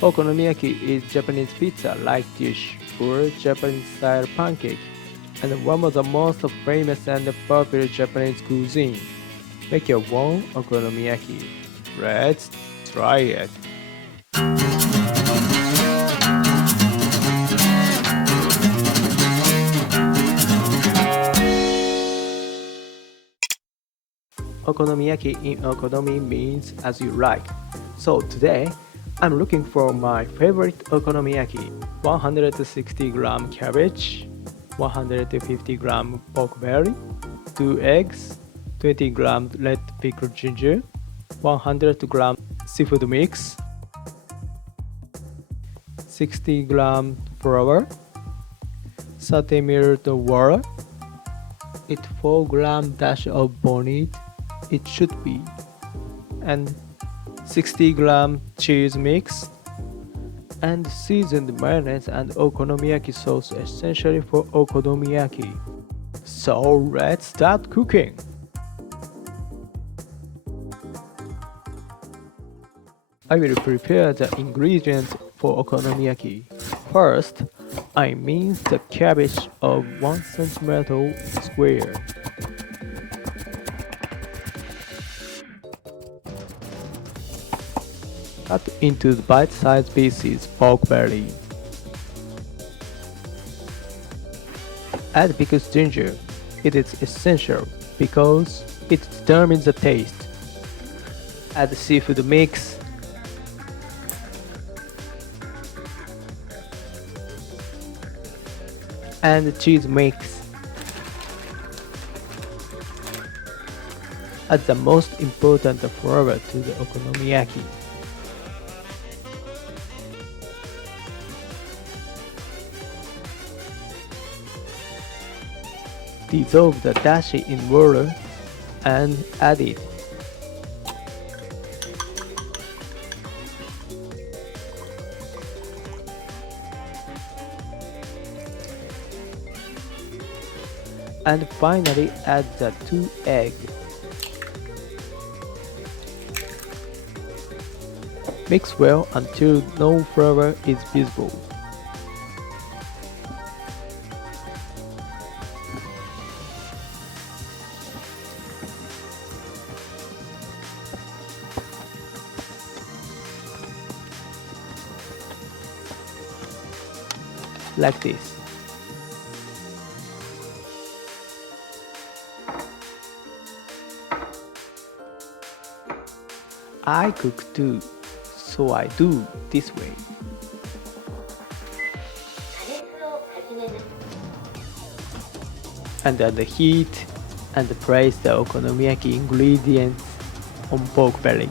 Okonomiyaki is Japanese pizza-like dish or Japanese-style pancake, and one of the most famous and popular Japanese cuisine. Make your own okonomiyaki. Let's try it. Okonomiyaki in Okonomi means as you like. So today, I'm looking for my favorite okonomiyaki. 160 gram cabbage, 150 gram pork belly, 2 eggs, 20 gram red pickled ginger, 100 gram seafood mix, 60 gram flour, 30 ml water, it 4 gram dash of bonnet, it should be, and 60 gram cheese mix, and seasoned mayonnaise and okonomiyaki sauce essentially for okonomiyaki. So let's start cooking. I will prepare the ingredients for okonomiyaki. First, I mince the cabbage of 1 cm square. Cut into bite-sized pieces pork belly. Add pickled ginger. It is essential because it determines the taste. Add seafood mix. And cheese mix. Add the most important flavor to the okonomiyaki. Dissolve the dashi in water and add it. And finally add the 2 eggs. Mix well until no flavor is visible. Like this. I cook too, so I do this way. And add the heat and place the okonomiyaki ingredients on pork belly.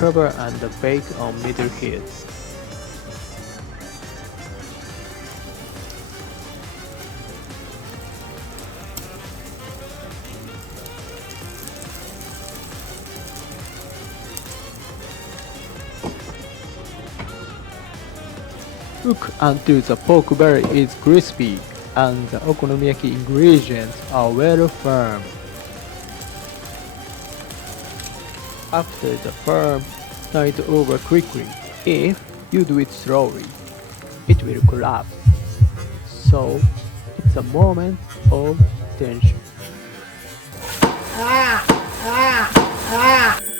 Cover and bake on middle heat. Cook until the pork belly is crispy and the okonomiyaki ingredients are well firm. After the firm, turn it over quickly. If you do it slowly, it will collapse. So, it's a moment of tension.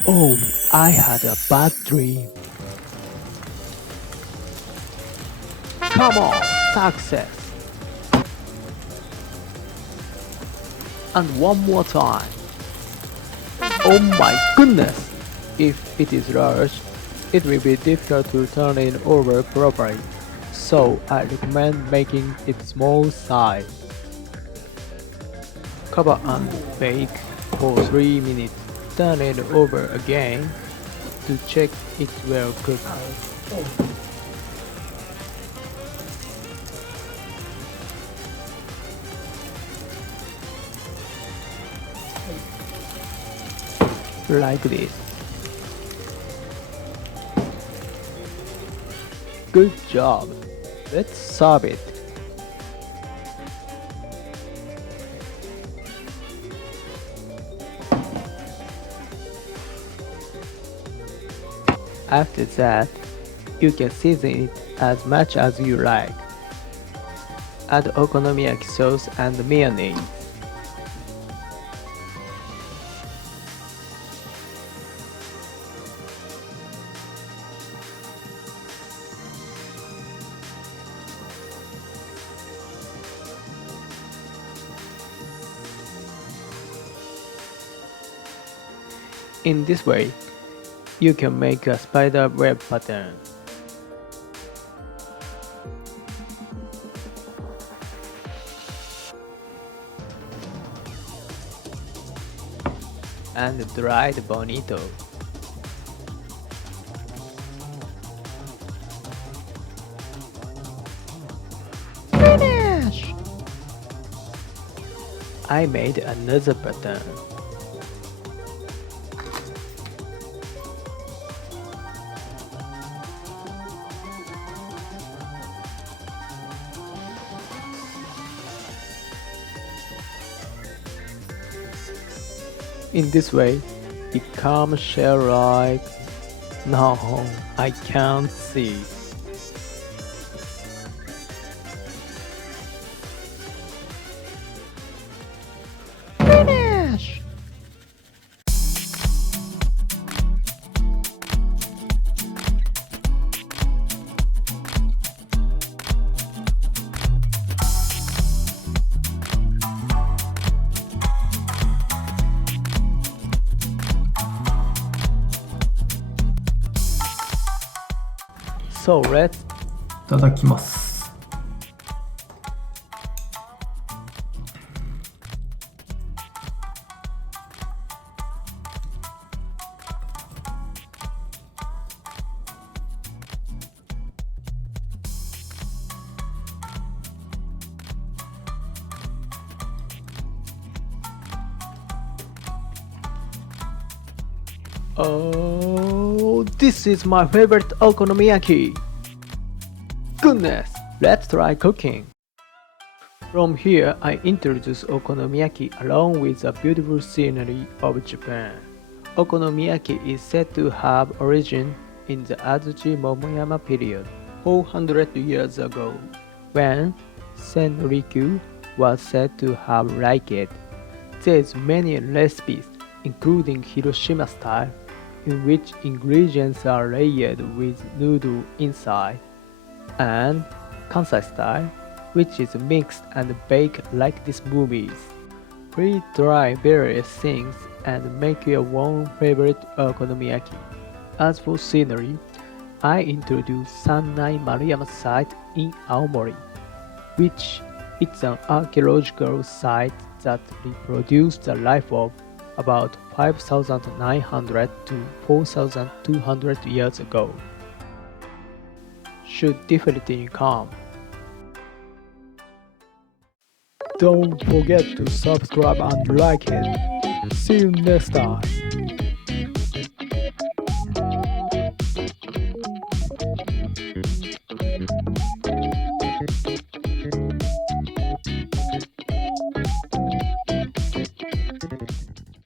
Oh, I had a bad dream. Come on, success! And one more time. Oh my goodness! If it is large, it will be difficult to turn it over properly, so I recommend making it small size. Cover and bake for 3 minutes. Turn it over again to check it's well cooked. like this. Good job. Let's serve it. After that, you can season it as much as you like. Add okonomiyaki sauce and mayonnaise. In this way, you can make a spider web pattern. And dried bonito. Finish! I made another pattern. In this way, become shell-like. No, I can't see. Finish! So let's いただきます。Oh, this is my favorite okonomiyaki. Goodness, let's try cooking. From here, I introduce okonomiyaki along with the beautiful scenery of Japan. Okonomiyaki is said to have origin in the Azuchi Momoyama period, 400 years ago, when Senrikyu was said to have liked it. There's many recipes, including Hiroshima style, in which ingredients are layered with noodle inside, and Kansai style, which is mixed and baked like these movies. Please try various things and make your own favorite okonomiyaki. As for scenery, I introduce Sannai Maruyama site in Aomori, which is an archaeological site that reproduced the life of about 5,900 to 4,200 years ago. Should definitely come. Don't forget to subscribe and like it. See you next time.